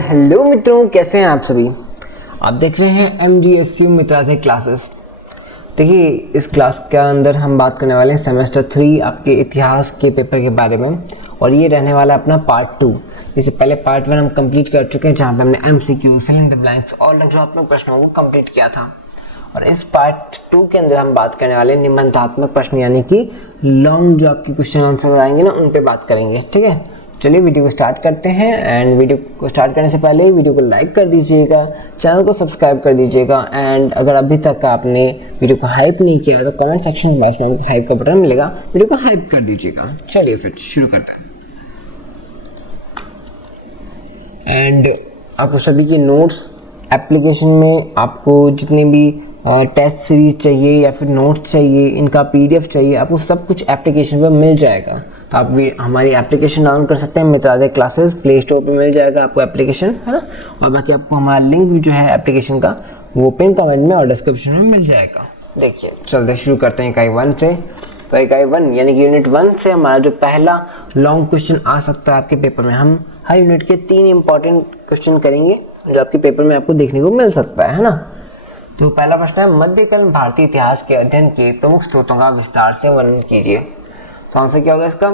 Hello मित्रों, कैसे हैं आप सभी। आप देख रहे हैं MGSU मित्रालय क्लासेस। देखिए, इस क्लास के अंदर हम बात करने वाले हैं सेमेस्टर 3 आपके इतिहास के पेपर के बारे में, और ये रहने वाला है अपना पार्ट 2। इससे पहले पार्ट 1 हम कंप्लीट कर चुके हैं, जहाँ पे हमने MCQ, फिलिंग द ब्लैंक्स और लघुत्मक प्रश्नों को कंप्लीट किया था। और इस पार्ट 2 के अंदर हम बात करने वाले निबंधात्मक प्रश्न, यानी कि लॉन्ग जो आपके क्वेश्चन आंसर आएंगे ना, उन पे बात करेंगे। ठीक है, चलिए वीडियो को स्टार्ट करते हैं। एंड वीडियो को स्टार्ट करने से पहले वीडियो को लाइक कर दीजिएगा, चैनल को सब्सक्राइब कर दीजिएगा। एंड अगर अभी तक आपने वीडियो को हाइप नहीं किया तो कमेंट सेक्शन में आपको हाइप का बटन मिलेगा, वीडियो को हाइप कर दीजिएगा। चलिए फिर शुरू करते हैं। एंड आपको सभी के नोट्स एप्लीकेशन में, आपको जितने भी टेस्ट सीरीज चाहिए या फिर नोट्स चाहिए, इनका PDF चाहिए, आपको सब कुछ एप्लीकेशन पर मिल जाएगा। तो आप भी हमारी एप्लीकेशन डाउनलोड कर सकते हैं, मित्रालय क्लासेस। प्ले स्टोर पर मिल जाएगा आपको एप्लीकेशन, है ना। और बाकी आपको हमारा लिंक भी जो है एप्लीकेशन का, वो पिन कमेंट में और डिस्क्रिप्शन में मिल जाएगा। देखिए, चलते शुरू करते हैं इकाई 1 से। तो इकाई 1 यानी कि यूनिट 1 से हमारा जो पहला लॉन्ग क्वेश्चन आ सकता है आपके पेपर में, हम हर यूनिट के 3 इंपॉर्टेंट क्वेश्चन करेंगे जो आपके पेपर में आपको देखने को मिल सकता है ना। तो पहला प्रश्न है, मध्यकालीन भारतीय इतिहास के अध्ययन के प्रमुख स्रोतों का विस्तार से वर्णन कीजिए। तो आंसर क्या होगा इसका?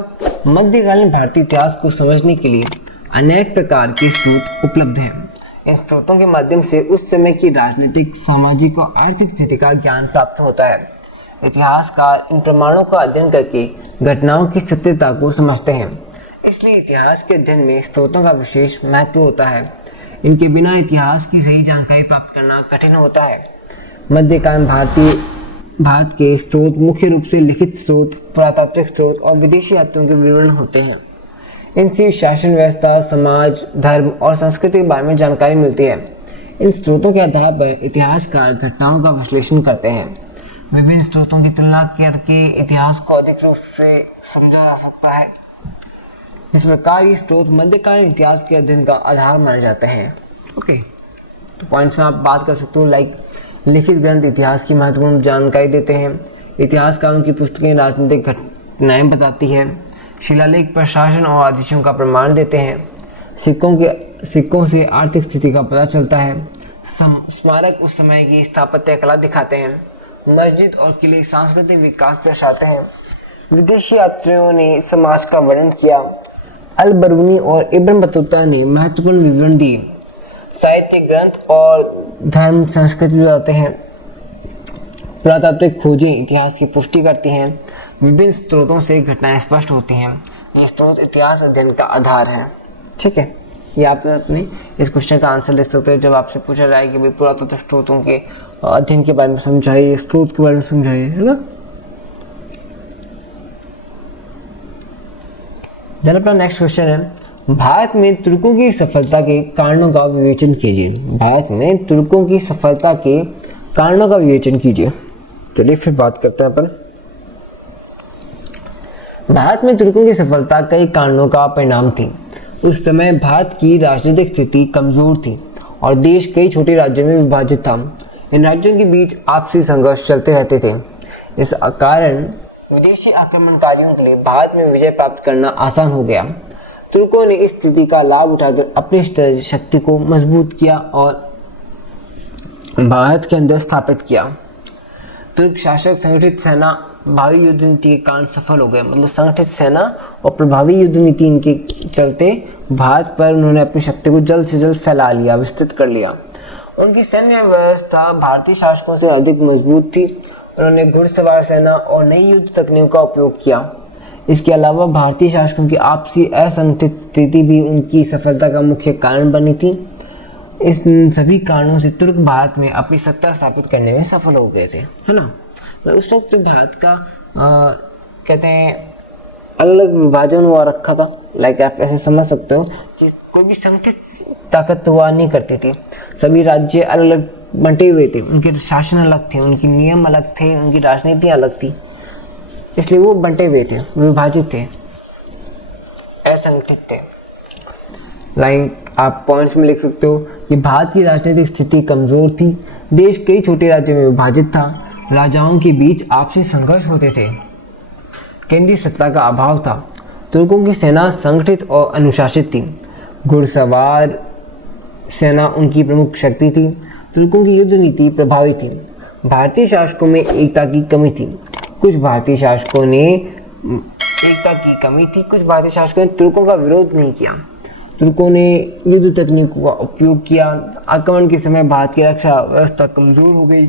मध्यकालीन भारतीय इतिहास को समझने के लिए अनेक प्रकार के स्रोत उपलब्ध हैं। इन स्रोतों के माध्यम से उस समय की राजनीतिक, सामाजिक और आर्थिक स्थिति का ज्ञान प्राप्त होता है। इतिहासकार इन प्रमाणों का अध्ययन करके घटनाओं की सत्यता को समझते हैं। इसलिए इतिहास के अध्ययन में स्रोतों का विशेष महत्व होता है। इनके बिना इतिहास की सही जानकारी प्राप्त करना कठिन होता है। मध्यकालीन भारत के स्रोत मुख्य रूप से लिखित स्रोत, पुरातात्विक स्रोत और विदेशी यात्रियों के विवरण होते हैं। इनसे शासन व्यवस्था, समाज, धर्म और संस्कृति के बारे में जानकारी मिलती है। इन स्रोतों के आधार पर इतिहासकार घटनाओं का विश्लेषण करते हैं। विभिन्न स्रोतों की तुलना करके इतिहास को अधिक रूप से समझा जा सकता है। इस प्रकार ये स्रोत मध्यकालीन इतिहास के अध्ययन का आधार माने जाते हैं। ओके, तो पॉइंट्स में आप बात कर सकते हो, लाइक लिखित ग्रंथ इतिहास की महत्वपूर्ण जानकारी देते हैं। इतिहासकारों की पुस्तकें राजनीतिक घटनाएं बताती है। शिलालेख प्रशासन और आदेशों का प्रमाण देते हैं। सिक्कों से आर्थिक स्थिति का पता चलता है। स्मारक उस समय की स्थापत्य कला दिखाते हैं। मस्जिद और किले सांस्कृतिक विकास दर्शाते हैं। विदेशी यात्रियों ने समाज का वर्णन किया। अल बरूनी और इब्न बतूता ने महत्वपूर्ण विवरण दिए। साहित्य ग्रंथ और धर्म संस्कृति बताते हैं। पुरातात्विक खोजें इतिहास की पुष्टि करती हैं। विभिन्न स्रोतों से घटनाएं स्पष्ट होती हैं। ये स्रोत इतिहास अध्ययन का आधार है। ठीक है, ये आप अपने इस क्वेश्चन का आंसर ले सकते हो जब आपसे पूछा जाए कि भाई पुरातात्विक स्रोतों के अध्ययन के बारे में समझाइए, स्रोत के बारे में समझाइए, है ना। देन अपना नेक्स्ट क्वेश्चन है, भारत में तुर्कों की सफलता के कारणों का विवेचन कीजिए। भारत में तुर्कों की सफलता के कारणों का विवेचन कीजिए। चलिए फिर बात करते हैं अपन। भारत में तुर्कों की सफलता कई कारणों का परिणाम थी। उस समय भारत की राजनीतिक स्थिति कमजोर थी और देश कई छोटे राज्यों में विभाजित था। इन राज्यों के बीच आपसी संघर्ष चलते रहते थे। इस कारण विदेशी आक्रमणकारियों के लिए भारत में विजय प्राप्त करना आसान हो गया। तुर्कों ने इस स्थिति का लाभ उठाकर अपनी शक्ति को मजबूत किया और भारत के अंदर स्थापित किया। तुर्क शासक संगठित सेना, भावी युद्ध नीति के कारण सफल हो गए। मतलब संगठित सेना और प्रभावी युद्ध नीति इनके चलते भारत पर उन्होंने अपनी शक्ति को जल्द से जल्द फैला लिया, विस्तृत कर लिया। उनकी सैन्य व्यवस्था भारतीय शासकों से अधिक मजबूत थी। उन्होंने घुड़सवार सेना और नई युद्ध तकनीकों का उपयोग किया। इसके अलावा भारतीय शासकों की आपसी असंगठित स्थिति भी उनकी सफलता का मुख्य कारण बनी थी। इस सभी कारणों से तुर्क भारत में अपनी सत्ता स्थापित करने में सफल हो गए थे, है ना। तो उस वक्त भारत का कहते हैं अलग विभाजन हुआ रखा था। लाइक आप ऐसे समझ सकते हो कि कोई भी संगठित ताकत हुआ नहीं करती थी। सभी राज्य अलग अलग बंटे हुए थे, उनके शासन अलग थे, उनके नियम अलग थे, उनकी राजनीति अलग थी, इसलिए वो बंटे हुए थे, विभाजित थे, असंगठित थे। लाइक आप पॉइंट्स में लिख सकते हो कि भारत की राजनीतिक स्थिति कमजोर थी, देश कई छोटे राज्यों में विभाजित था, राजाओं के बीच आपसी संघर्ष होते थे, केंद्रीय सत्ता का अभाव था। तुर्कों की सेना संगठित और अनुशासित थी। घुड़सवार सेना उनकी प्रमुख शक्ति थी। तुर्कों की युद्ध नीति प्रभावी थी। भारतीय शासकों में एकता की कमी थी। कुछ भारतीय शासकों ने तुर्कों का विरोध नहीं किया। तुर्कों ने युद्ध तकनीकों का उपयोग किया। आक्रमण के समय भारत की रक्षा व्यवस्था कमजोर हो गई। इन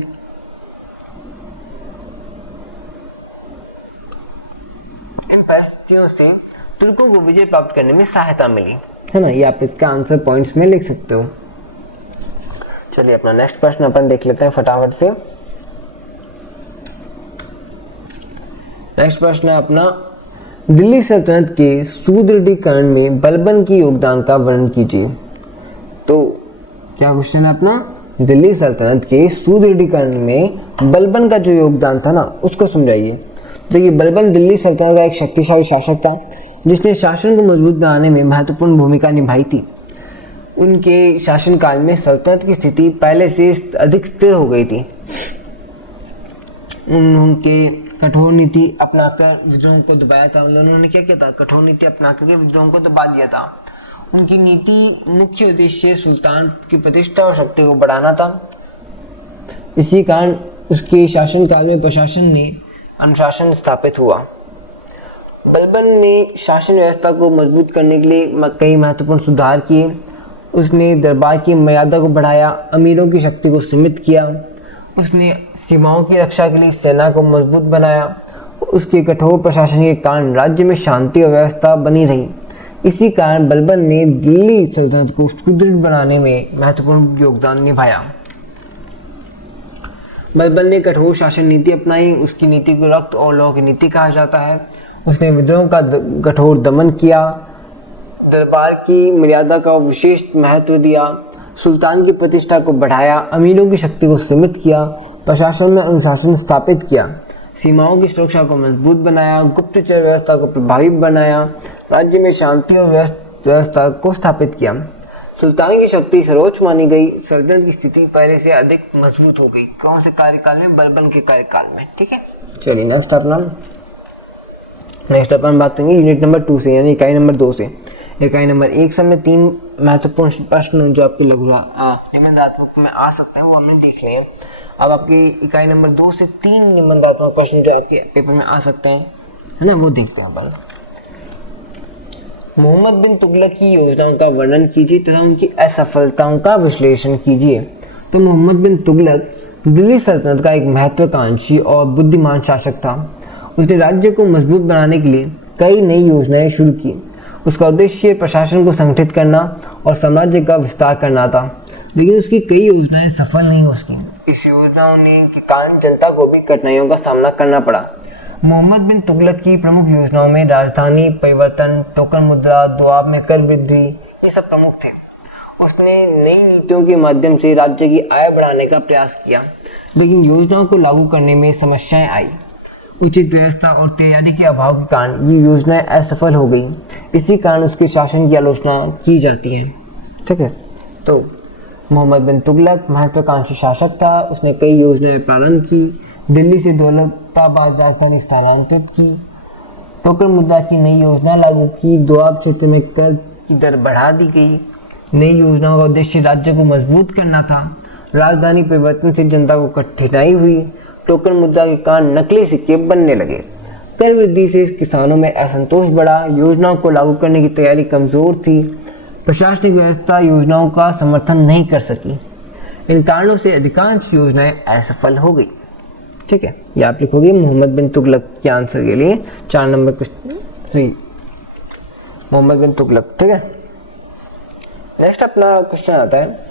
परिस्थितियों से तुर्कों को विजय प्राप्त करने में सहायता मिली, है ना। ये आप इसका आंसर पॉइंट्स में लिख सकते हो। चलिए अपना नेक्स्ट प्रश्न अपन देख लेते हैं फटाफट से। नेक्स्ट प्रश्न है अपना, दिल्ली सल्तनत के सुदृढ़ीकरण में बलबन की योगदान का वर्णन कीजिए। तो क्या क्वेश्चन है अपना, दिल्ली सल्तनत के सुदृढ़ीकरण में बलबन का जो योगदान था ना उसको समझाइए। देखिए बलबन दिल्ली सल्तनत का एक शक्तिशाली शासक था जिसने शासन को मजबूत बनाने में महत्वपूर्ण भूमिका निभाई थी। उनके शासनकाल में सल्तनत की स्थिति पहले से अधिक स्थिर हो गई थी। उनके कठोर नीति अपनाकर विद्रोह को दबाया था। उन्होंने क्या किया था, कठोर नीति अपना करके विद्रोह को दबा दिया था। उनकी नीति मुख्य उद्देश्य सुल्तान की प्रतिष्ठा और शक्ति को बढ़ाना था। इसी कारण उसके शासनकाल में प्रशासन में अनुशासन स्थापित हुआ। बलबन ने शासन व्यवस्था को मजबूत करने के लिए कई महत्वपूर्ण सुधार किए। उसने दरबार की मर्यादा को बढ़ाया, अमीरों की शक्ति को सीमित किया। उसने सीमाओं की रक्षा के लिए सेना को मजबूत बनाया। उसके कठोर प्रशासन के कारण राज्य में शांति और व्यवस्था बनी रही। इसी कारण बलबन ने दिल्ली सल्तनत को सुदृढ़ बनाने में महत्वपूर्ण योगदान निभाया। बलबन ने कठोर शासन नीति अपनाई। उसकी नीति को रक्त और लौ की नीति कहा जाता है। उसने विद्रोह का कठोर दमन किया, दरबार की मर्यादा का विशेष महत्व दिया, सुल्तान की प्रतिष्ठा को बढ़ाया, अमीरों की शक्ति को सीमित किया, प्रशासन में अनुशासन स्थापित किया, सीमाओं की सुरक्षा को मजबूत बनाया, गुप्तचर व्यवस्था को प्रभावी बनाया, राज्य में शांति और व्यवस्था को स्थापित किया। सुल्तान की शक्ति सर्वोच्च मानी गई। सल्तनत की स्थिति पहले से अधिक मजबूत हो गई। कौन से कार्यकाल में, बलबन के कार्यकाल में, ठीक है। चलिए नेक्स्ट अपन बात करेंगे यूनिट नंबर 2 से, यानी इकाई नंबर 2 से। इकाई नंबर 1 से हमने 3 महत्वपूर्ण प्रश्न जो आपके लघु निबंधात्मक में आ सकते हैं वो हमने देख लिए। अब आपकी इकाई नंबर 2 से 3 निबंधात्मक प्रश्न जो आपके पेपर में आ सकते हैं, है ना, वो देखते हैं अपन। मोहम्मद बिन तुगलक की योजनाओं का वर्णन कीजिए तथा उनकी असफलताओं का विश्लेषण कीजिए। तो मोहम्मद बिन तुगलक दिल्ली सल्तनत का एक महत्वाकांक्षी और बुद्धिमान शासक था। उसने राज्य को मजबूत बनाने के लिए कई नई योजनाएं शुरू की। उसका उद्देश्य प्रशासन को संगठित करना और साम्राज्य का विस्तार करना था, लेकिन उसकी कई योजनाएं सफल नहीं हो सकी। इस योजनाओं के कारण जनता को भी कठिनाइयों का सामना करना पड़ा। मोहम्मद बिन तुगलक की प्रमुख योजनाओं में राजधानी परिवर्तन, टोकन मुद्रा, दुआब में कर वृद्धि, ये सब प्रमुख थे। उसने नई नीतियों के माध्यम से राज्य की आय बढ़ाने का प्रयास किया, लेकिन योजनाओं को लागू करने में समस्याएं आई। उचित व्यवस्था और तैयारी के अभाव के कारण ये योजनाएं असफल हो गई। इसी कारण उसके शासन की आलोचना की जाती है, ठीक है। तो मोहम्मद बिन तुगलक महत्वाकांक्षी शासक था। उसने कई योजनाएं प्रारंभ की, दिल्ली से दौलताबाद राजधानी स्थानांतरित की, टोकन मुद्रा की नई योजना लागू की, दोआब क्षेत्र में कर की दर बढ़ा दी गई। नई योजनाओं का उद्देश्य राज्य को मजबूत करना था। राजधानी परिवर्तन से जनता को कठिनाई हुई। टोकन मुद्रा के कारण नकली सिक्के बनने लगे। कर वृद्धि से किसानों में असंतोष बढ़ा। योजनाओं को लागू करने की तैयारी कमजोर थी। प्रशासनिक व्यवस्था योजनाओं का समर्थन नहीं कर सकी। इन कारणों से अधिकांश योजनाएं असफल हो गई, ठीक है। ये आप लिखोगे मोहम्मद बिन तुगलक के आंसर के लिए 4 नंबर क्वेश्चन, मोहम्मद बिन तुगलक, ठीक है। नेक्स्ट अपना क्वेश्चन आता है,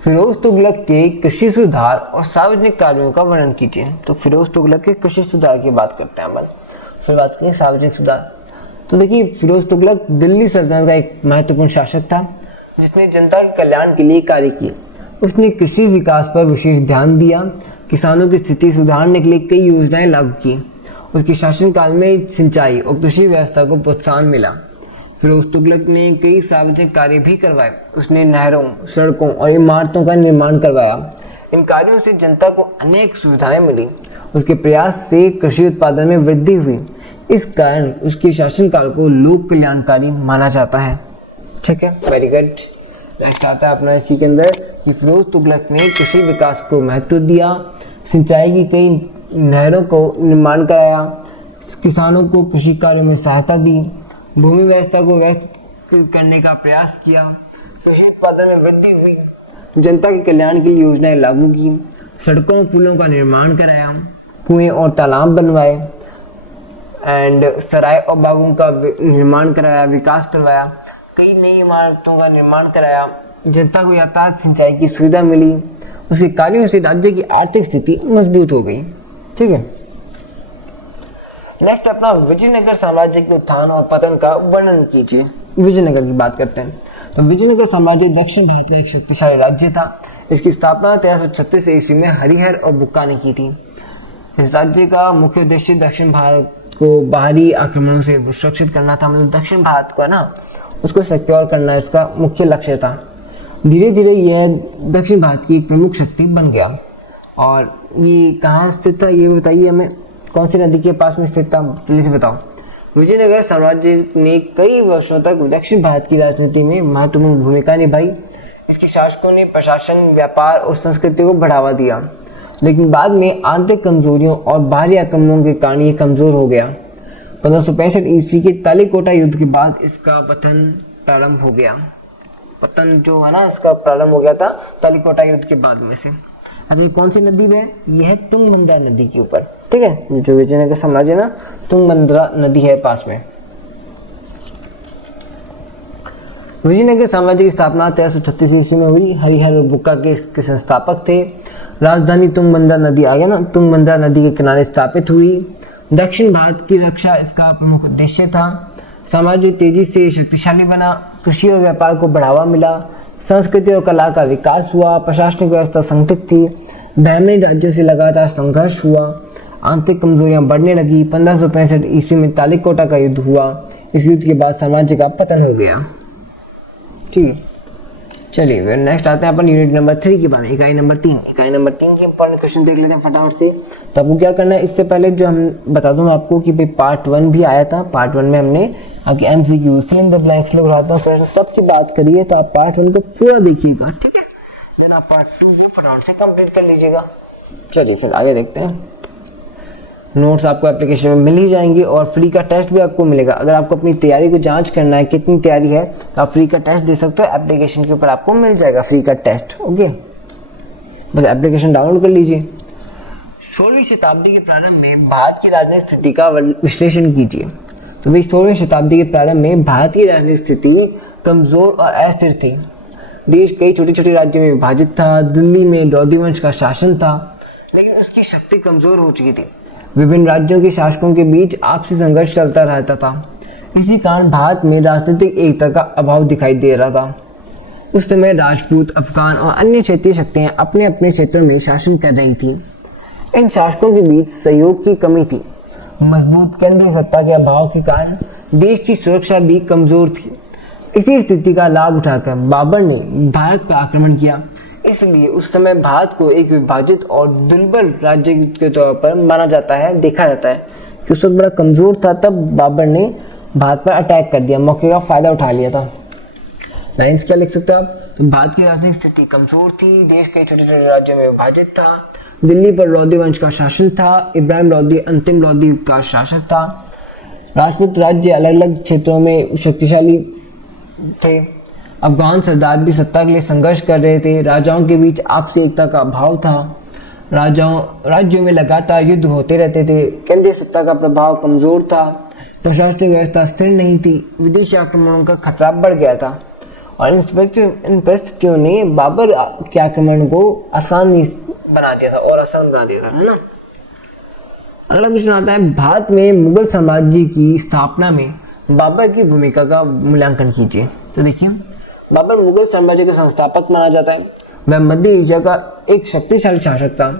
फिरोज तुगलक के कृषि सुधार और सार्वजनिक कार्यों का वर्णन कीजिए। तो फिरोज तुगलक के कृषि सुधार की बात करते हैं अपन, फिर बात करेंगे सार्वजनिक सुधार। तो देखिए फिरोज तुगलक दिल्ली सल्तनत का एक महत्वपूर्ण शासक था जिसने जनता के कल्याण के लिए कार्य किए। उसने कृषि विकास पर विशेष ध्यान दिया। किसानों की स्थिति सुधारने के लिए कई योजनाएं लागू की। उसके शासनकाल में सिंचाई और कृषि व्यवस्था को प्रोत्साहन मिला। फिरोज तुगलक ने कई सार्वजनिक कार्य भी करवाए। उसने नहरों, सड़कों और इमारतों का निर्माण करवाया। इन कार्यों से जनता को अनेक सुविधाएं मिली। उसके प्रयास से कृषि उत्पादन में वृद्धि हुई। इस कारण उसके शासनकाल को लोक कल्याणकारी माना जाता है। ठीक है, वेरी गुड। नेक्स्ट आता है अपना इसी के अंदर कि फिरोज तुगलक ने कृषि विकास को महत्व दिया, सिंचाई की कई नहरों को निर्माण कराया, किसानों को कृषि कार्यों में सहायता दी, भूमि व्यवस्था को व्यवस्थित करने का प्रयास किया, कृषि उत्पादन में वृद्धि हुई, जनता के कल्याण के लिए योजनाएं लागू की, सड़कों और पुलों का निर्माण कराया, कुएं और तालाब बनवाए एंड सराय और बागों का निर्माण कराया, विकास करवाया, कई नई इमारतों का निर्माण कराया, जनता को यातायात सिंचाई की सुविधा मिली। उसके कार्यों से राज्य की आर्थिक स्थिति मजबूत हो गई। ठीक है, नेक्स्ट अपना विजयनगर साम्राज्य के उत्थान और पतन का वर्णन कीजिए। विजयनगर की बात करते हैं। तो विजयनगर साम्राज्य दक्षिण भारत का एक शक्तिशाली राज्य था। इसकी स्थापना 1336 ईस्वी में हरिहर और बुक्का ने की थी। इस राज्य का मुख्य उद्देश्य दक्षिण भारत को बाहरी आक्रमणों से सुरक्षित करना था। मतलब दक्षिण भारत को ना उसको सिक्योर करना इसका मुख्य लक्ष्य था। धीरे धीरे यह दक्षिण भारत की एक प्रमुख शक्ति बन गया। और ये कहाँ स्थित था ये बताइए हमें, कौन सी नदी के पास में स्थित था, जल्दी से बताओ। विजयनगर साम्राज्य ने कई वर्षों तक दक्षिण भारत की राजनीति में महत्वपूर्ण भूमिका निभाई। इसके शासकों ने प्रशासन, व्यापार और संस्कृति को बढ़ावा दिया, लेकिन बाद में आंतरिक कमजोरियों और बाहरी आक्रमणों के कारण ये कमजोर हो गया। 1565 ईस्वी के तालीकोटा युद्ध के बाद इसका पतन प्रारंभ हो गया। पतन जो है ना इसका प्रारंभ हो गया था तालीकोटा युद्ध के बाद में से। अब ये कौन सी नदी में है? यह है तुंगभद्रा नदी के ऊपर। ठीक है, जो विजयनगर साम्राज्य ना तुंगभद्रा नदी है पास में। विजयनगर साम्राज्य की स्थापना 1336 ईस्वी में हुई। हरिहर और बुक्का के इसके संस्थापक थे। राजधानी तुंगभद्रा नदी आ गया ना, तुंगभद्रा नदी के किनारे स्थापित हुई। दक्षिण भारत की रक्षा इसका प्रमुख उद्देश्य था। साम्राज्य तेजी से शक्तिशाली बना। कृषि और व्यापार को बढ़ावा मिला। संस्कृति और कला का विकास हुआ। प्रशासनिक व्यवस्था संगठित थी। ब्राह्मणी राज्यों से लगातार संघर्ष हुआ। आंतरिक कमजोरियां बढ़ने लगी। 1565 ईस्वी में तालीकोटा का युद्ध हुआ। इस युद्ध के बाद साम्राज्य का पतन हो गया। ठीक है, चलिए फिर नेक्स्ट आते हैं अपन यूनिट नंबर 3 के बारे में। इकाई नंबर 3 के इंपॉर्टेंट क्वेश्चन देख लेते हैं फटाफट से। तो आपको क्या करना है, इससे पहले जो हम बता दूं आपको कि भाई पार्ट 1 भी आया था। पार्ट 1 में हमने आपके MCQ fill in the blanks लोग रहता क्वेश्चन सब की बात करिए, तो आप पार्ट 1 को पूरा देखिएगा। ठीक है, देन आप पार्ट 2 को फटाफट से कंप्लीट कर लीजिएगा। चलिए फिर आगे देखते हैं। नोट्स आपको एप्लीकेशन में मिल ही जाएंगे और फ्री का टेस्ट भी आपको मिलेगा। अगर आपको अपनी तैयारी को जांच करना है कितनी तैयारी है तो आप फ्री का टेस्ट दे सकते हो। एप्लीकेशन के ऊपर आपको मिल जाएगा फ्री का टेस्ट। ओके, बस एप्लीकेशन डाउनलोड कर लीजिए। 16वीं शताब्दी के प्रारंभ में भारत की राजनीतिक स्थिति का विश्लेषण कीजिए। तो भाई 16वीं शताब्दी के प्रारंभ में भारत की राजनीतिक स्थिति कमजोर और अस्थिर थी। देश कई छोटे छोटे राज्यों में विभाजित था। दिल्ली में लोधी वंश का शासन था, लेकिन उसकी शक्ति कमजोर हो चुकी थी। विभिन्न राज्यों के शासकों के बीच आपसी संघर्ष चलता रहता था। इसी कारण भारत में राजनीतिक एकता का अभाव दिखाई दे रहा था। उस समय राजपूत, अफगान और अन्य क्षेत्रीय शक्तियां अपने अपने क्षेत्रों में शासन कर रही थी। इन शासकों के बीच सहयोग की कमी थी। मजबूत केंद्रीय सत्ता के अभाव के कारण देश की सुरक्षा भी कमजोर थी। इसी स्थिति का लाभ उठाकर बाबर ने भारत पर आक्रमण किया। इसलिए उस समय भारत को एक विभाजित और दुर्बल राज्य के तौर पर माना जाता है, देखा जाता है कि उस वक्त बड़ा कमजोर था। तब बाबर ने भारत पर अटैक कर दिया, मौके का फायदा उठा लिया था। लाइन्स क्या लिख सकते हो आप? तो भारत की राजनीतिक स्थिति कमजोर थी। देश के छोटे छोटे राज्यों में विभाजित था। दिल्ली पर लोधी वंश का शासन था। इब्राहिम लोधी अंतिम लोधी का शासक था। राजपूत राज्य अलग अलग क्षेत्रों में शक्तिशाली थे। अफगान सरदार भी सत्ता के लिए संघर्ष कर रहे थे। राजाओं के बीच आपसी एकता का अभाव था। राज्यों में लगातार युद्ध होते रहते थे। केंद्रीय सत्ता का प्रभाव कमजोर था। प्रशासनिक व्यवस्था स्थिर नहीं थी। विदेशी आक्रमणों का खतरा बढ़ गया था और इन परिस्थितियों ने बाबर के आक्रमण को आसान बना दिया था और आसान बना दिया था, है ना। अगला क्वेश्चन आता है, भारत में मुगल साम्राज्य की स्थापना में बाबर की भूमिका का मूल्यांकन कीजिए। तो देखिए, बाबर मुगल साम्राज्य का संस्थापक माना जाता है। वह मध्य एशिया का एक शक्तिशाली शासक था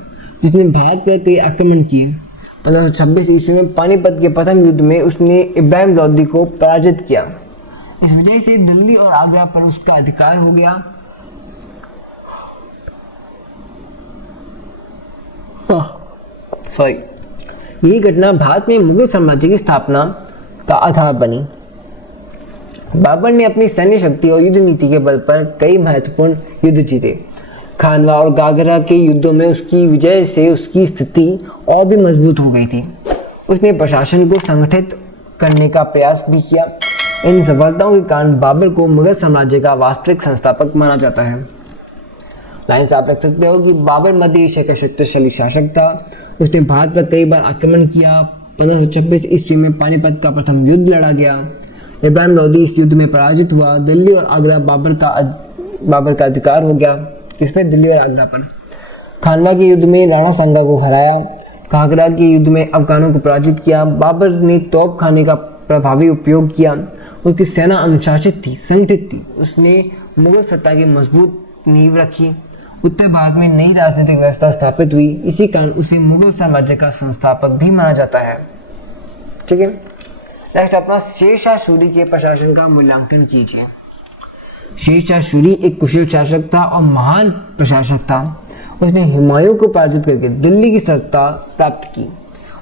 जिसने भारत पर कई आक्रमण किए। 1526 ईस्वी में पानीपत के प्रथम युद्ध में उसने इब्राहिम लोधी को पराजित किया। इस वजह से दिल्ली और आगरा पर उसका अधिकार हो गया। यही घटना भारत में मुगल साम्राज्य की स्थापना का आधार बनी। बाबर ने अपनी सैन्य शक्ति और युद्ध नीति के बल पर कई महत्वपूर्ण युद्ध जीते। खानवा और गागरा के युद्धों में उसकी विजय से उसकी स्थिति और भी मजबूत हो गई थी। उसने प्रशासन को संगठित करने का प्रयास भी किया। इन सफलताओं के कारण बाबर को मुगल साम्राज्य का वास्तविक संस्थापक माना जाता है। लाइन से आप रख सकते हो कि बाबर मध्य एशिया का शक्तिशाली शासक था। उसने भारत पर कई बार आक्रमण किया। 1526 ईस्वी में पानीपत का प्रथम युद्ध लड़ा गया। इब्राहिम लोदी इस युद्ध में पराजित हुआ। दिल्ली और आगरा बाबर का अधिकार हो गया। इसमें दिल्ली और आगरा पर खानवा के युद्ध में राणा सांगा को हराया। घाघरा के युद्ध में अफगानों को पराजित किया। बाबर ने तोप खाने का प्रभावी उपयोग किया। उसकी सेना अनुशासित थी, संगठित थी। उसने मुगल सत्ता की मजबूत नींव रखी। उत्तर भारत में नई राजनीतिक व्यवस्था स्थापित हुई। इसी कारण उसे मुगल साम्राज्य का संस्थापक भी माना जाता है। ठीक है, नेक्स्ट अपना शेरशाह सूरी के प्रशासन का मूल्यांकन कीजिए। शेरशाह सूरी एक कुशल शासक था और महान प्रशासक था। उसने हुमायूं को पराजित करके दिल्ली की सत्ता प्राप्त की।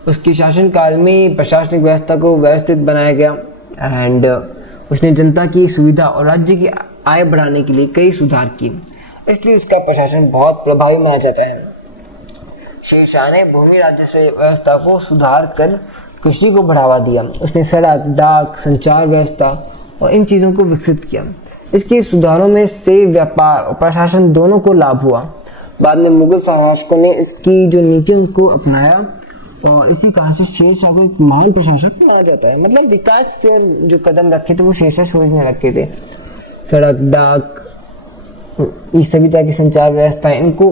उसके शासनकाल में प्रशासनिक व्यवस्था को व्यवस्थित बनाया गया एंड उसने जनता की सुविधा और राज्य की आय बढ़ाने के लिए कई सुधार किए। इसलिए उसका प्रशासन बहुत प्रभावी माना जाता है। शेरशाह ने भूमि राजस्व व्यवस्था को सुधार कर कृषि को बढ़ावा दिया। उसने सड़क, डाक, संचार व्यवस्था और इन चीज़ों को विकसित किया। इसके सुधारों में से व्यापार और प्रशासन दोनों को लाभ हुआ। बाद में मुगल शासकों ने इसकी जो नीतियों को अपनाया और इसी कारण से शेरशाह को एक महान प्रशासक माना जाता है। मतलब विकास के जो कदम रखे थे वो शेरशाह सूरी ने रखे थे। सड़क, डाक, इस सभी तरह की संचार व्यवस्था इनको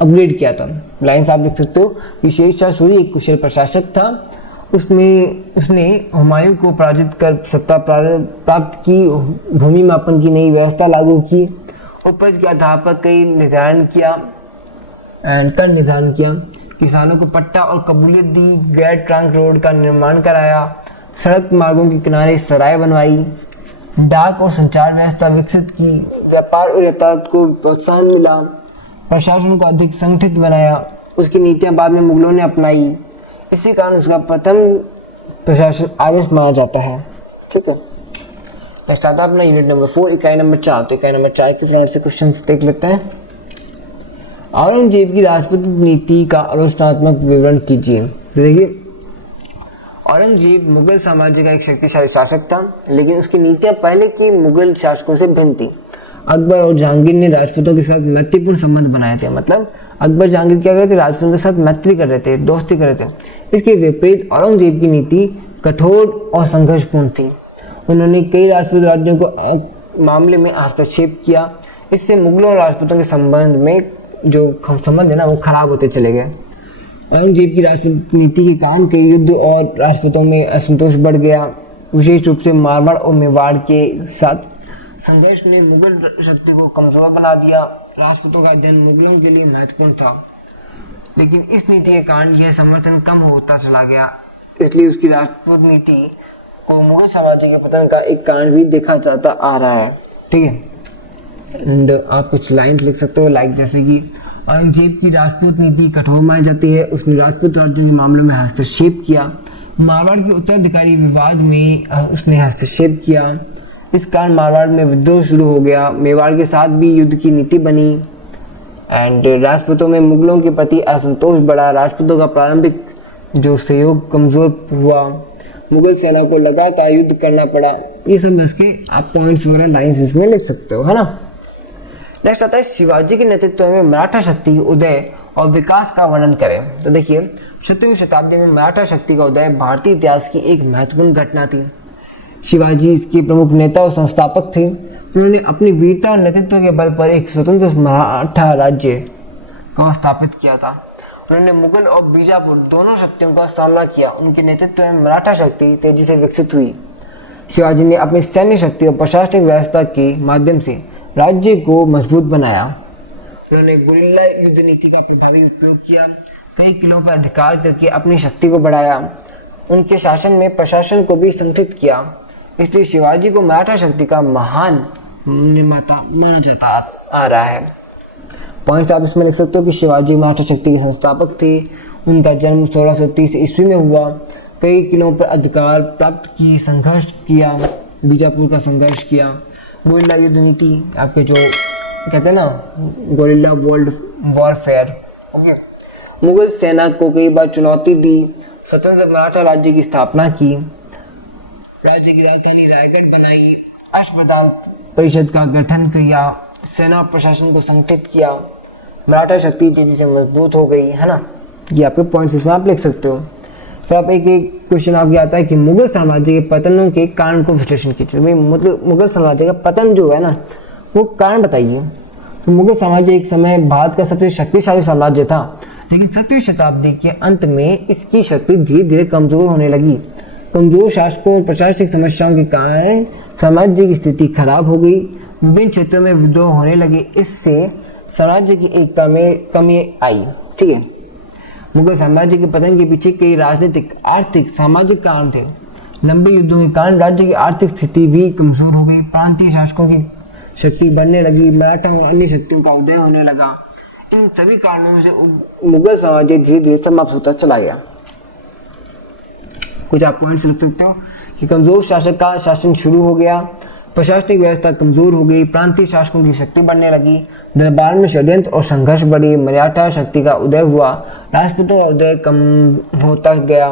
अपग्रेड किया था। लाइन आप लिख सकते हो कि शेरशाह सूरी एक कुशल प्रशासक था। उसने हुमायूं को पराजित कर सत्ता प्राप्त की। भूमि मापन की नई व्यवस्था लागू की। उपज के आधार पर कई निर्धारण किया एंड कर निर्धारण किया। किसानों को पट्टा और कबूलियत दी। गैर ट्रंक रोड का निर्माण कराया। सड़क मार्गों के किनारे सराय बनवाई। डाक और संचार व्यवस्था विकसित की। व्यापार और यातायात को प्रोत्साहन मिला। प्रशासन को अधिक संगठित बनाया। उसकी नीतियां बाद में मुगलों ने अपनाई। इसी कारण उसका प्रथम प्रशासन आदर्श माना जाता है। ठीक है, नेक्स्ट आता है अपना यूनिट नंबर 4 इकाई नंबर 4। तो इकाई नंबर 4 के फ्रंट से क्वेश्चन देख लेते हैं। औरंगजेब की राजपूत नीति का आलोचनात्मक विवरण कीजिए। तो देखिए, औरंगजेब मुगल साम्राज्य का एक शक्तिशाली शासक था, लेकिन उसकी नीतियां पहले के मुगल शासकों से भिन्न थी। अकबर और जहांगीर ने राजपूतों के साथ मैत्रीपूर्ण संबंध बनाए थे। मतलब अकबर जहांगीर क्या करते थे, राजपूतों के साथ मैत्री कर रहे थे, दोस्ती कर रहे थे। इसके विपरीत औरंगजेब की नीति कठोर और संघर्षपूर्ण थी। उन्होंने कई राजपूत राज्यों को मामले में हस्तक्षेप किया। इससे मुगलों और राजपूतों के संबंध में जो संबंध है ना वो खराब होते चले गए। औरंगजेब की राजपूत नीति के कारण कई युद्ध और राजपूतों में असंतोष बढ़ गया। विशेष रूप से मारवाड़ और मेवाड़ के साथ संघर्ष ने मुगल शक्ति को कमजोर बना दिया। राजपूतों का अध्ययन मुगलों के लिए महत्वपूर्ण था, लेकिन इस नीति के कारण यह समर्थन कम होता चला गया। इसलिए उसकी राजपूत नीति को मुगल साम्राज्य के पतन का एक कारण भी देखा जाता आ रहा है। ठीक है, एंड आप कुछ लाइन लिख सकते हो लाइक जैसे कि औरंगजेब की राजपूत नीति कठोर मानी जाती है। उसने राजपूत राज्यों के मामलों में हस्तक्षेप किया। मारवाड़ के उत्तराधिकारी विवाद में उसने हस्तक्षेप किया। इस कारण मारवाड़ में विद्रोह शुरू हो गया। मेवाड़ के साथ भी युद्ध की नीति बनी एंड राजपूतों में मुगलों के प्रति असंतोष बढ़ा। राजपूतों का प्रारंभिक जो सहयोग कमजोर हुआ। मुगल सेना को लगातार युद्ध करना पड़ा। ये सब इसके आप पॉइंट्स वगैरह लाइन्स इसमें लिख सकते हो, है ना। नेक्स्ट आता है शिवाजी के नेतृत्व में मराठा शक्ति के उदय और विकास का वर्णन करें। तो देखिए, 17वीं शताब्दी में मराठा शक्ति का उदय भारतीय इतिहास की एक महत्वपूर्ण घटना थी। शिवाजी इसके प्रमुख नेता और संस्थापक थे। उन्होंने अपनी वीरता और नेतृत्व के बल पर एक स्वतंत्र मराठा राज्य को स्थापित किया था। उन्होंने मुगल और बीजापुर दोनों शक्तियों का सामना किया। उनके नेतृत्व में मराठा शक्ति तेजी से विकसित हुई। शिवाजी ने अपनी सैन्य शक्ति और प्रशासनिक व्यवस्था के माध्यम से राज्य को मजबूत बनाया। उन्होंने गुरिल्ला युद्ध नीति का प्रभावी उपयोग किया। कई किलों पर अधिकार करके अपनी शक्ति को बढ़ाया। उनके शासन में प्रशासन को भी संगठित किया। इसलिए शिवाजी को मराठा शक्ति का महान निर्माता माना जाता आ रहा है। पॉइंट आप इसमें लिख सकते हो कि शिवाजी मराठा शक्ति के संस्थापक थे। उनका जन्म 1630 ईस्वी में हुआ। कई किलों पर अधिकार प्राप्त किए, संघर्ष किया, बीजापुर का संघर्ष किया। गोरिल्ला युद्ध नीति, आपके जो कहते हैं ना gorilla world warfare, okay. Mughal सेना को कई बार चुनौती दी, स्वतंत्र मराठा राज्य की स्थापना की, राज्य की राजधानी रायगढ़ बनाई, अष्टप्रधान परिषद का गठन किया, सेना और प्रशासन को संगठित किया, मराठा शक्ति तेजी से मजबूत हो गई, है ना। ये आपके पॉइंट्स इसमें आप लिख सकते हो। फिर आप एक क्वेश्चन आपके आता है कि मुगल साम्राज्य के पतनों के कारण को विश्लेषण कीजिए। भाई मतलब मुगल साम्राज्य का पतन जो है ना, वो कारण बताइए। तो मुगल साम्राज्य एक समय भारत का सबसे शक्तिशाली साम्राज्य था, लेकिन 7वीं शताब्दी के अंत में इसकी शक्ति धीरे धीरे कमजोर होने लगी। कमजोर शासकों और प्रशासनिक समस्याओं के कारण साम्राज्य की स्थिति खराब हो गई, विभिन्न क्षेत्रों में विद्रोह होने लगे। इससे साम्राज्य की एकता में कमी आई, ठीक है। मुगल साम्राज्य के पतन के पीछे कई राजनीतिक, आर्थिक, सामाजिक कारण थे। लंबे युद्धों के कारण राज्य की आर्थिक स्थिति भी कमजोर हो गई, प्रांतीय शासकों की शक्ति बढ़ने लगी, मराठा और अन्य शक्तियों का उदय होने लगा। इन सभी कारणों से मुगल साम्राज्य धीरे धीरे समाप्त होता चला गया। कुछ आप पॉइंट्स लिख सकते हो कि कमजोर शासक का शासन शुरू हो गया, प्रशासनिक व्यवस्था कमजोर हो गई, प्रांतीय शासकों की शक्ति बढ़ने लगी, दरबार में षड्यंत्र और संघर्ष बढ़ी, मराठा शक्ति का उदय हुआ, राजपूतों का उदय कम होता गया,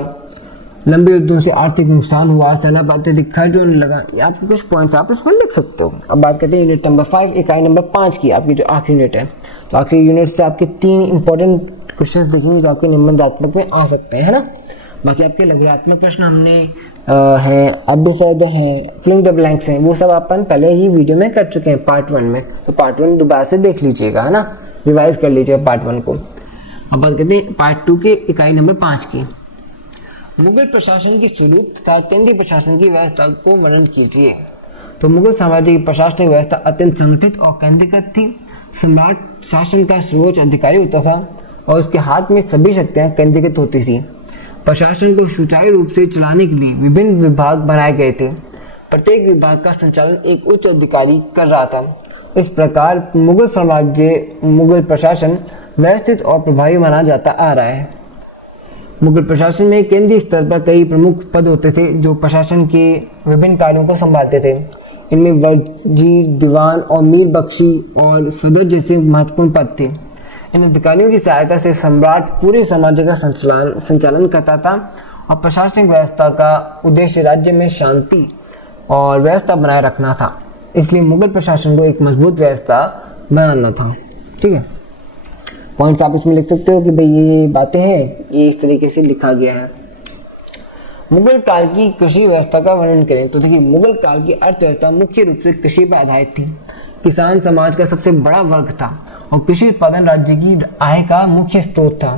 लंबे युद्धों से आर्थिक नुकसान हुआ, सेना पर अत्यधिक खर्च होने लगा। ये आपके कुछ पॉइंट्स आप इसमें लिख सकते हो। अब बात करते हैं यूनिट नंबर 5, इकाई नंबर 5 की, आपकी जो आखिरी यूनिट है। तो आखिरी यूनिट से आपके 3 इंपॉर्टेंट क्वेश्चंस देखेंगे जो आपके निबंधात्मक में आ सकते हैं, है ना। बाकी आपके लघुरात्मक प्रश्न हमने हैं, अभ्यसद हैं, फिलिंग द ब्लैंक्स हैं, वो सब अपन पहले ही वीडियो में कर चुके हैं पार्ट 1 में। तो पार्ट 1 दोबारा से देख लीजिएगा, है ना, रिवाइज कर लीजिएगा पार्ट 1 को। अब बात करते हैं पार्ट 2 के इकाई नंबर 5 की। मुगल प्रशासन की स्वरूप तथा केंद्रीय प्रशासन की व्यवस्था को वर्णन कीजिए। तो मुगल साम्राज्य की प्रशासनिक व्यवस्था अत्यंत संगठित और केंद्रीकृत थी। सम्राट शासन का सर्वोच्च अधिकारी होता था और उसके हाथ में सभी शक्तियां केंद्रीकृत होती थी। प्रशासन को सुचारू रूप से चलाने के लिए विभिन्न विभाग बनाए गए थे। प्रत्येक विभाग का संचालन एक उच्च अधिकारी कर रहा था। इस प्रकार मुगल प्रशासन व्यवस्थित और प्रभावी माना जाता आ रहा है। मुगल प्रशासन में केंद्रीय स्तर पर कई प्रमुख पद होते थे जो प्रशासन के विभिन्न कार्यों को संभालते थे। इनमें वजीर, दीवान और मीर बख्शी और सदर जैसे महत्वपूर्ण पद थे। इन अधिकारियों की सहायता से सम्राट पूरे साम्राज्य का संचालन करता था और प्रशासनिक व्यवस्था का उद्देश्य राज्य में शांति और व्यवस्था बनाए रखना था। इसलिए मुगल प्रशासन को एक मजबूत व्यवस्था बनाना था, ठीक है। पॉइंट्स आप इसमें लिख सकते हो कि भाई ये बातें हैं, ये इस तरीके से लिखा गया है। मुगल काल की कृषि व्यवस्था का वर्णन करें। तो देखिए, मुगल काल की अर्थव्यवस्था मुख्य रूप से कृषि पर आधारित थी। किसान समाज का सबसे बड़ा वर्ग था और कृषि उत्पादन राज्य की आय का मुख्य स्रोत था।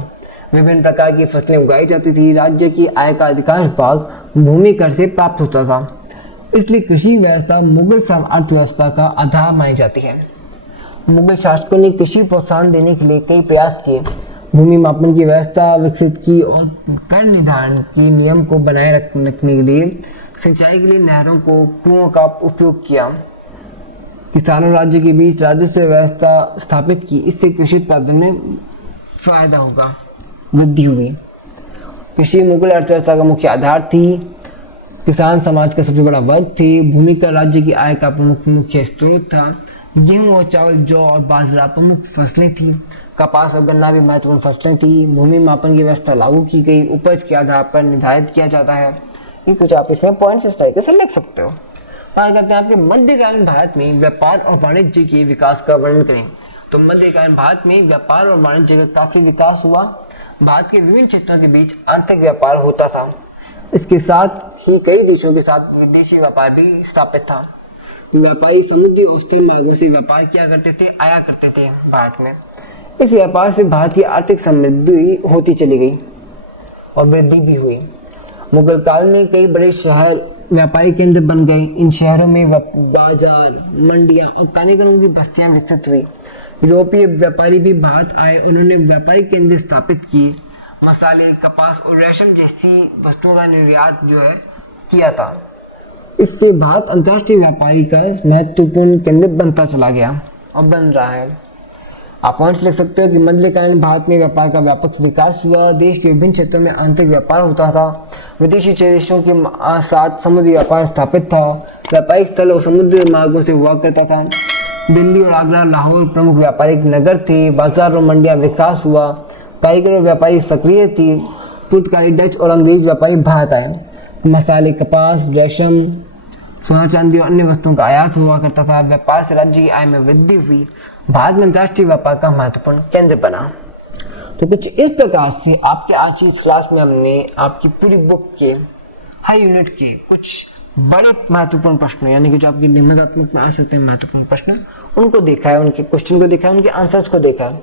विभिन्न प्रकार की फसलें उगाई जाती थी। राज्य की आय का अधिकांश भाग भूमि कर से प्राप्त होता था। इसलिए कृषि व्यवस्था मुगल अर्थव्यवस्था का आधार मानी जाती है। मुगल शासकों ने कृषि प्रोत्साहन देने के लिए कई प्रयास किए, भूमि मापन की व्यवस्था विकसित की और कर निर्धारण के नियम को बनाए रखने के लिए सिंचाई के लिए नहरों को, कुओं का उपयोग किया। किसानों राज्य के बीच राजस्व व्यवस्था स्थापित की। इससे कृषि उत्पादन में फायदा होगा, वृद्धि हुई। कृषि मुगल अर्थव्यवस्था का मुख्य आधार थी। किसान समाज का सबसे बड़ा वर्ग थी। भूमि का राज्य की आय का प्रमुख मुख्य स्रोत था। गेहूं और चावल, जौ और बाजरा प्रमुख फसलें थी। कपास और गन्ना भी महत्वपूर्ण फसलें थी। भूमि मापन की व्यवस्था लागू की गई। उपज के आधार पर निर्धारित किया जाता है। ये कुछ आप इसमें पॉइंट्स इस तरीके से लिख सकते हो। बात करते हैं आपके मध्यकालीन भारत में व्यापार और वाणिज्य के विकास का वर्णन करें। तो मध्यकालीन भारत में व्यापार और वाणिज्य का काफी विकास हुआ। भारत के विभिन्न क्षेत्रों के बीच आंतरिक व्यापार होता था। इसके साथ ही कई देशों के साथ विदेशी व्यापार भी स्थापित था। व्यापारी समुद्री और स्थल मार्गों से व्यापार किया करते थे, आया करते थे भारत में। इस व्यापार से भारत की आर्थिक समृद्धि होती चली गई और वृद्धि भी हुई। मुगल काल में कई बड़े शहर व्यापारी केंद्र बन गए। इन शहरों में बाजार, मंडियां और कारीगरों की बस्तियां विकसित हुई। यूरोपीय व्यापारी भी भारत आए। उन्होंने व्यापारी केंद्र स्थापित किए। मसाले, कपास और रेशम जैसी वस्तुओं का निर्यात जो है किया था। इससे भारत अंतर्राष्ट्रीय व्यापारी का महत्वपूर्ण केंद्र बनता चला गया और बन रहा है। आप पॉइंट्स लिख सकते हो कि मध्यकालीन भारत में व्यापार का व्यापक विकास हुआ, देश के विभिन्न क्षेत्रों में आंतरिक व्यापार होता था, विदेशी देशों के साथ समुद्री व्यापार स्थापित था, व्यापारिक स्थल और समुद्री मार्गों से हुआ करता था, दिल्ली और आगरा लाहौर प्रमुख व्यापारिक नगर थे, बाजार और मंडियां विकास हुआ, कारीगर और व्यापारी सक्रिय थी, पुर्तगाली डच और अंग्रेज व्यापारी भारत आए, मसाले कपास रेशम सोना चांदी और अन्य वस्तुओं का आयात हुआ करता था, व्यापार से राज्य की आय में वृद्धि हुई, भारत में अंतर्राष्ट्रीय व्यापार का महत्वपूर्ण केंद्र बना। तो कुछ इस प्रकार से आपके आज की इस क्लास में हमने आपकी पूरी बुक के हर यूनिट के कुछ बड़े महत्वपूर्ण प्रश्न यानी कि जो आपकी निबंधात्मक में आ सकते हैं महत्वपूर्ण प्रश्न उनको देखा है, उनके क्वेश्चन को देखा है, उनके आंसर्स को देखा है।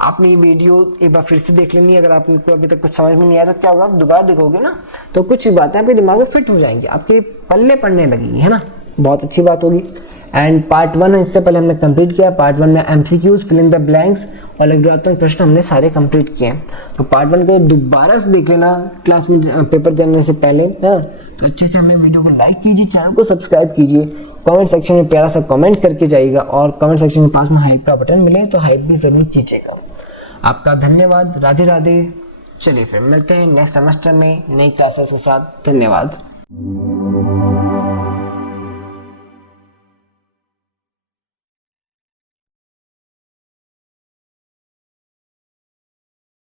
आपने ये वीडियो एक बार फिर से देख लेनी है। अगर आपको अभी तक कुछ समझ में नहीं आया तो क्या होगा, आप दोबारा देखोगे ना तो कुछ बातें आपके दिमाग में फिट हो जाएंगी, आपके पल्ले पड़ने लगेंगी, है ना, बहुत अच्छी बात होगी। एंड पार्ट 1 इससे पहले हमने कंप्लीट किया। पार्ट 1 में MCQs fill in the blanks और लघुत्मक प्रश्न हमने सारे कंप्लीट किए हैं। तो पार्ट 1 को दोबारा से देख लेना क्लास में पेपर देने से पहले, है ना। तो अच्छे से हमें वीडियो को लाइक कीजिए, चैनल को सब्सक्राइब कीजिए, कमेंट सेक्शन में प्यारा सा कमेंट करके जाइएगा और कमेंट सेक्शन के पास में हाइप का बटन मिले तो हाइप भी जरूर कीजिएगा। आपका धन्यवाद, राधे राधे। चलिए फिर मिलते हैं नेक्स्ट सेमेस्टर में नई क्लासेस के साथ। धन्यवाद।